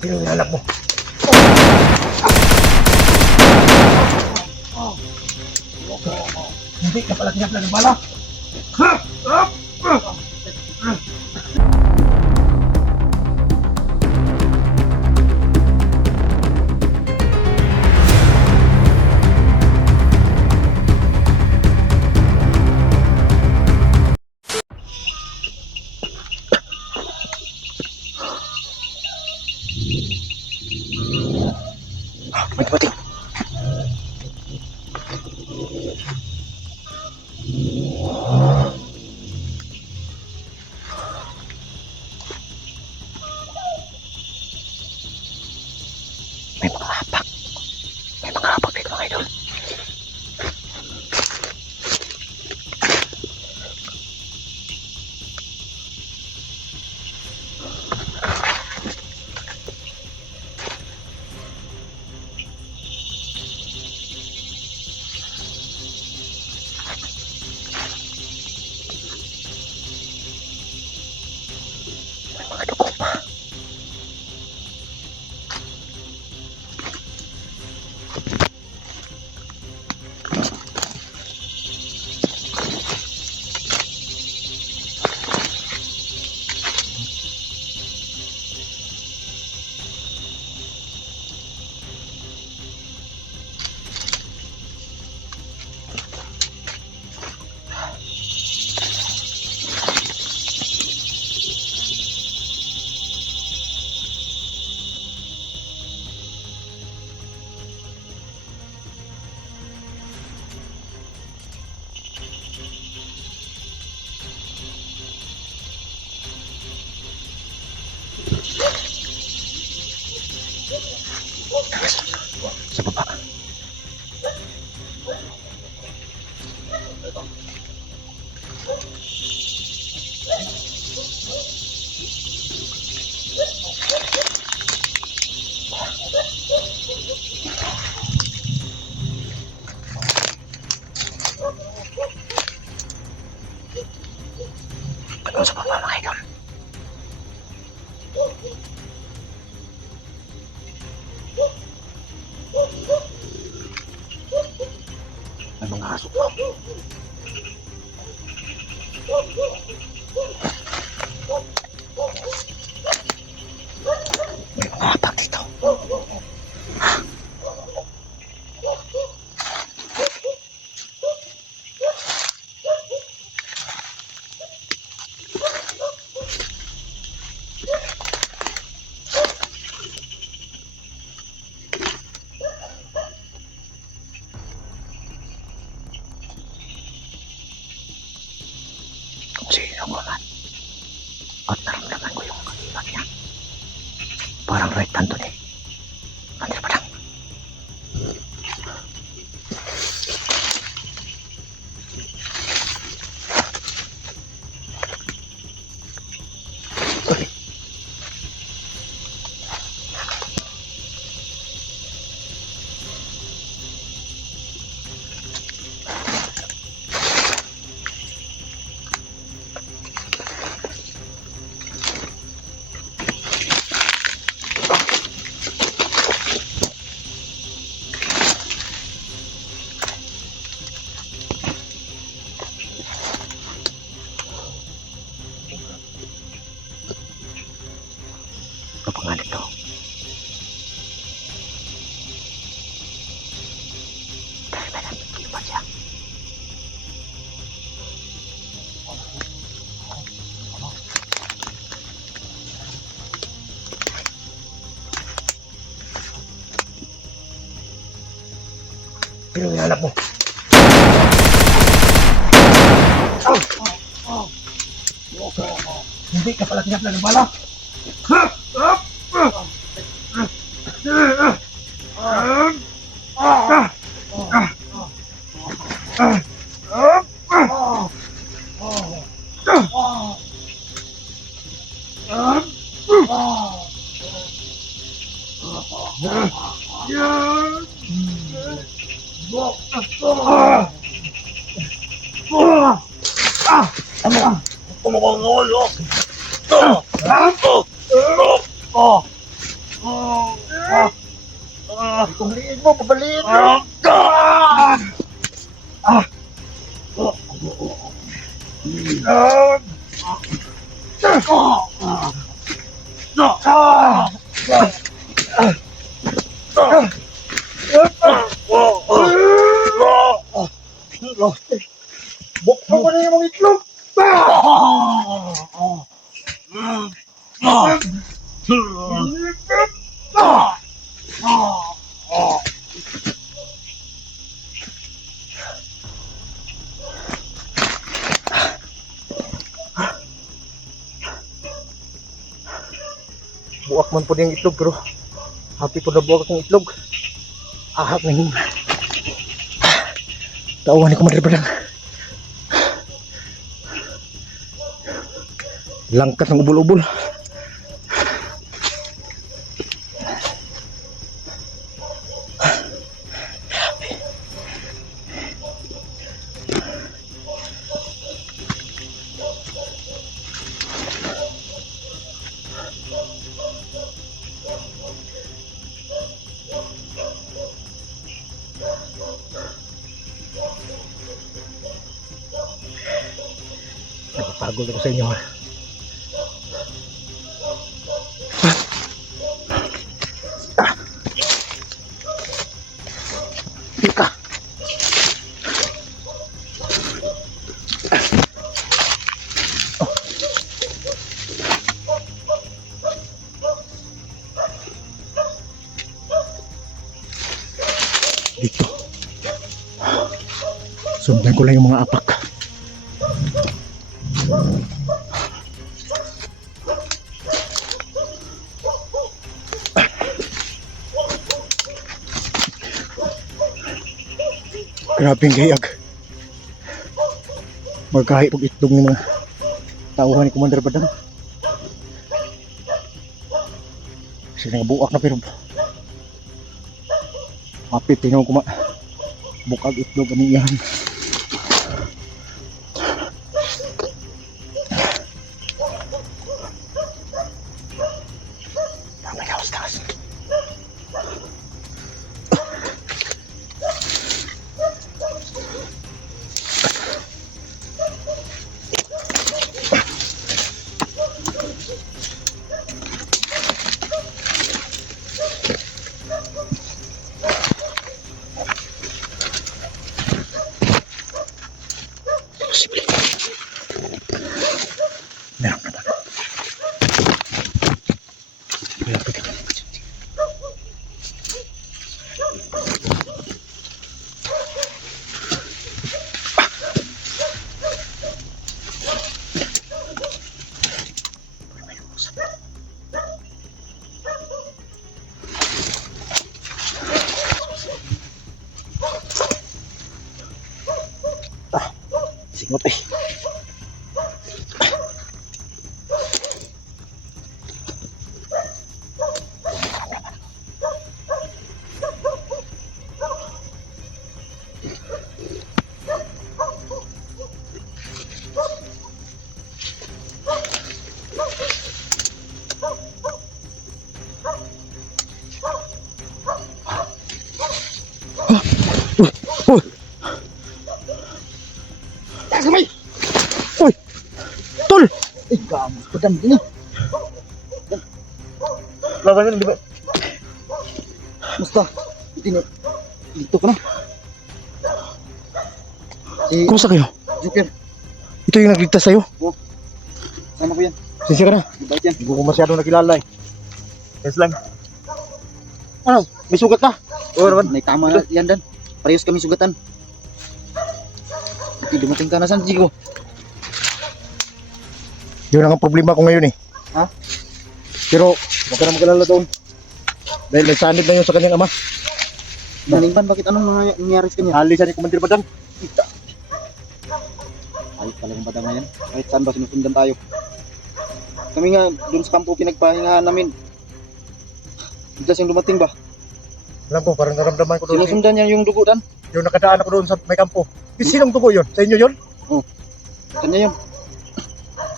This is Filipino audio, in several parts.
Sino yung anak mo? Hindi ka pala tinapla ng bala. Mati-mati. May mga hapak. May mga hapak dito mga idol. May mga dugo pa. Sa baba. Ano sa baba mga idol? May mga aso pa. May mga hapak dito. Kung sino ko man. At naramdaman ko yung kagibag niya. Parang right tanto eh. Andito pa lang. Ano pa nga nito? Dahil ba namin pa siya? Sino yung anak mo? Hindi ka pala tinapla ng bala. Pabaliin mo, pabaliin mo! Buksan mo na yung mga itlog! Buwak man po yung itlog, pero happy po na buwak akong itlog. Ahap na yun. Tauhan ko madalabalang. Langkat ng ubol-ubol. Napapagod ako sa inyo. Ika. Dito. Sundan ko lang yung mga apak. Grabing gayag. Magkahit og itlog ng mga tauhan ni Commander Badang. Sila nga buak na pero mapit tinong kuma bukag itlog ani yan. Tama ka ustas. Posible. Meron na ba? Lapit ka. Singot eh. Uy! Samay! Uy! Tol! Ay, gamos ko dyan din eh. Laban yun, di ba? Musta? Dito ka na. Kumusta kayo? Joker. Ito yung nagligtas sa'yo? Oo. Sama ko yan. Sensya ka na. Ibait yan. Hindi ko masyado nakilala eh. Yes lang. Ano? May sugat ka? Oo naman. May tama yan dan. Parehas kami sugatan. Dumating ka na saan, Jigo? Yun ang problema ko ngayon eh. Ha? Pero, huwag ka na mag-alala doon. Dahil nagsanib na yun sa kanyang ama. Nanimban, bakit anong nangyari sa kanya? Hali siya ni Commander Badang. Ayos talagang Badang ngayon. Kahit saan ba sinusundan tayo. Kami nga, doon sa kampo pinagpahingahan namin. Biglas yung dumating ba? Alam ko, parang naramdaman ko doon. Sinusundan niya yung dugo dan? Yung nakadaan ako doon sa may kampo. Sinong dugo yun? Sa inyo yun? Oo. Kanya yun.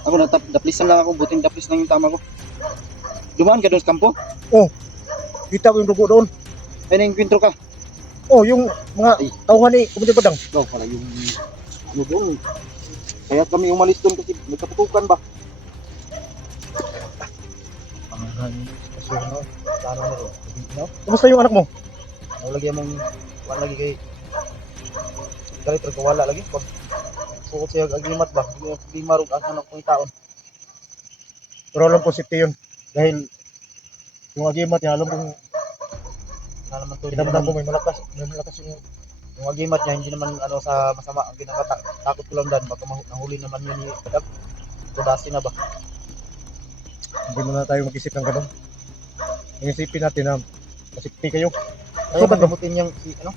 Ako daplis lang ako. Buting daplis lang yung tama ko. Dumaan ka doon sa kampo? Oo. Kita ko yung dugo doon. Ay, na-enkwentro ka. Oh, yung mga Ay. tauhan ni Kumunti Badang. Ikaw pala yung ano doon. Kaya kami umalis doon kasi nagkaputukan ba? Kasi ano, plano mo rin. No? Kumusta yung anak mo? Lagi mong wala lagi kay galit rin wala lagi pag suot siya agimat ba? Di marog ang anak kong taon. Pero alam ko safety yun. Dahil yung agimat niya, alam kong Wala naman to. kinamdam ko may malakas yung Yung agimat niya hindi naman ano sa masama ang takot ko lang dan baka nahuli naman yun ni Badag. Tudasi na ba? hindi mo na tayo mag-isip ng ganun. Ang isipin natin na masipti kayo. Kaya man gamutin niyang si ano?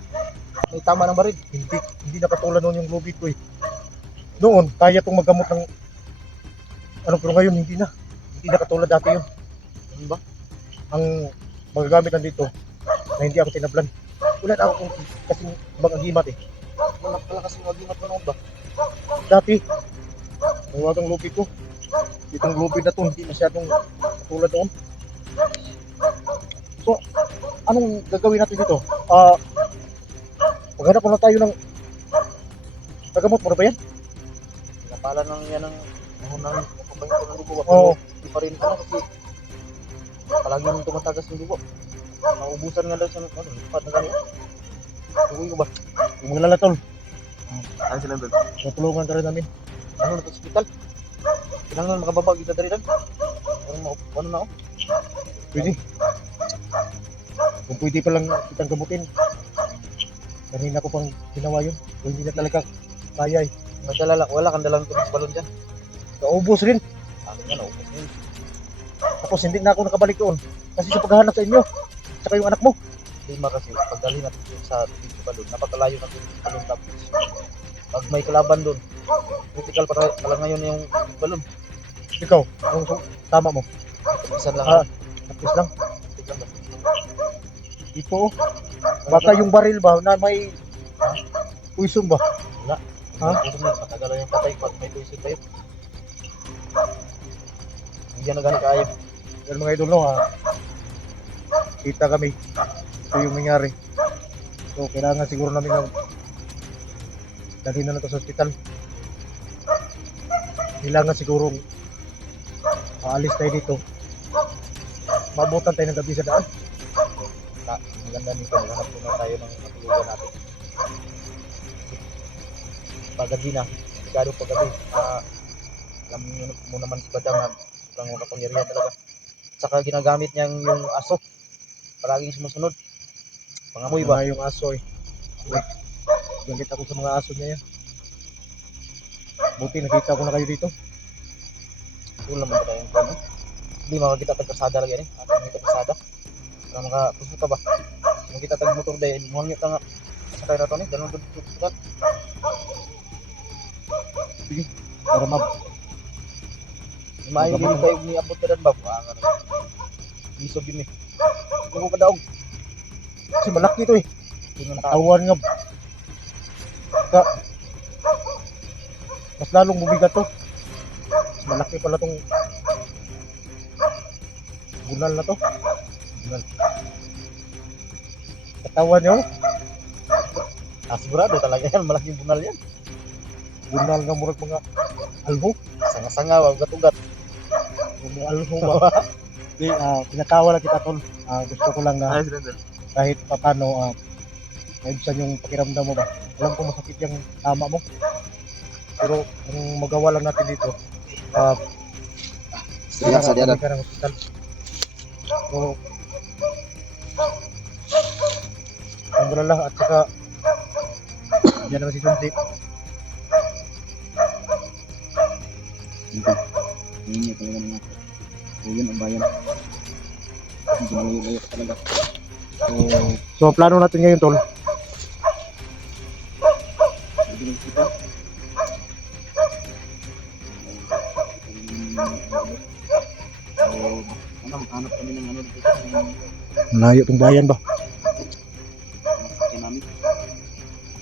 May tama ng baril. Hindi nakatulad noon yung lubid ko eh. Noon, kaya itong maggamot ng ano, pero ngayon hindi na. Hindi na katulad dati yun. Ano ba? Ang magagamit nandito na hindi ako tinablan. Wala na ako kung kasing ibang agimat eh. Wala pala kasi yung agimat mo noon ba? Dati, may wagang lubid ko. Itong lubid na to, hindi masyadong katulad noon. So, anong gagawin natin dito? Maghanap muna tayo ng tagamot mo na ba yan? Napala nang yan ang nahunang kapabay ko ng dugo. Oo. Hindi pa rin ano kasi palagi nang tumatagas ng dugo. Naubusan nga daw siya ng ano, lipat na ganyan. Tuloy ko ba? Yung mga lalatol, Saan sila doon? tutulungan ka rin namin. Ano na sa hospital? Kailangan makababa kita dari doon. Ano na ako? Pwede. Kung pwede pa lang kitang gamutin. Kanina ko pang ginawa yun. Kung hindi na talaga kaya eh. Wala kang dalang tubig balon dyan. Naubos rin. Ano nga, naubos na yun. Tapos hindi na ako nakabalik doon. Kasi sa paghahanap sa inyo, tsaka yung anak mo. Lima kasi, pagdali natin dun sa tubig balon, napakalayo ng tubig balon tapos. Pag may kalaban doon, critical pala ngayon yung tubig balon. Ikaw, anong tama mo? Isa lang. Tapos lang. Tubig lang ba? Ito, baka yung baril ba na may poison ba? Wala. Ha? Puso na, matagal lang yung patay pag may tuisin kayo. Hindi yan na gano'n kaayo. Yan mga idol, no, kita kami. Ito yung nangyari. So, kailangan siguro namin na dalhin na ito sa hospital. Kailangan siguro aalis tayo dito. Mabutan tayo ng gabi sa daan. Maganda nito, maghanap muna tayo ng matulugan natin. Paggabi na, sigado paggabi. Alam mo naman si Badang na sobrang makapangyarihan talaga. Saka ginagamit niyang yung aso. Palaging sumusunod. Pangamoy ba? Yung aso eh. Galit ako sa mga aso niya yan. Buti nakita ko na kayo dito. Wala naman ba tayong plano? Hindi makakita tag-kasada lagi yan eh. At may tag-kasada. Para makapuso ka ba? Kung kita tag-motor dahil, muhangyo ka nga. Sakay na ito eh. Dalawang doon. Para Maayo din kayo ni abot ka dan ba? Ano? Isog yun eh. Huwag ka daog. kasi malaki ito eh. Tingnan tao. Awan nga. Mas lalong bumigat to. Mas malaki pala tong bunal na to. Bunal. Katawan niyo, Sigurado talaga yan. Malaking bunal yan. bunal nga murag mga alho. Sanga-sanga, wag gatugat. Mga alho ba? Di, kinatawa lang kita tol. Gusto ko lang na kahit papano maibsan yung pakiramdam mo ba. Alam ko masakit yung tama mo. Pero ang magawa lang natin dito, Relax, kami ka ng hospital. So, ang bulala at saka yan naman si Sunti. Hindi talaga mga yun ang bayan. Hindi malayo-layo ka talaga. So, plano natin ngayon tol. Hindi kita. Ano, maghanap kami ng ano dito. Malayo tong bayan ba? Masakyan namin.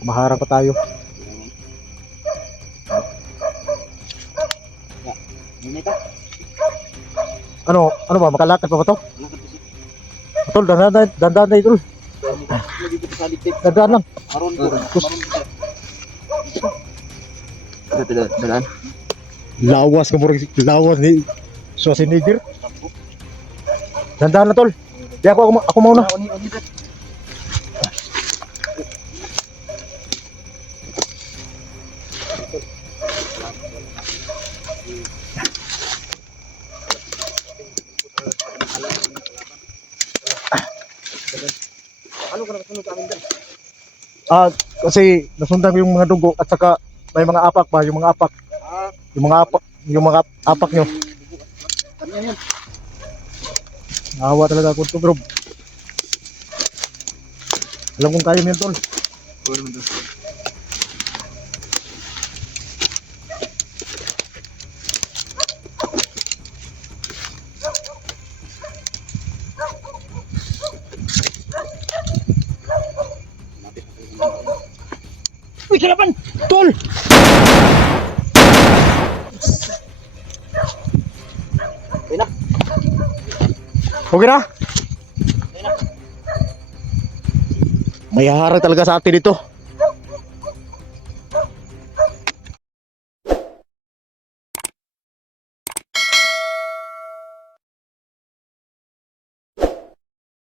Maharap pa tayo. Hindi ka? Ano ba? Makalakad pa ba to? Lakad kasi. Tol, dandan na tol. Lagi kita sa diktik. Dandan lang. Maroon po. Kus- Dalaan. Lawas ka murag lawas ni Schwarzenegger. Dandan na tol. Di ako mauna. Ano ka nakasunod sa amin dyan? Kasi nasundan ko yung mga dugo at saka may mga apak ba, yung mga apak. Yung mga apak nyo. Kanya yan. Awa talaga ako to, bro. Alam kong kaya mo yun, tol. Uy, kalaban! Tol! Okay na. Okay na? May harang talaga sa atin dito.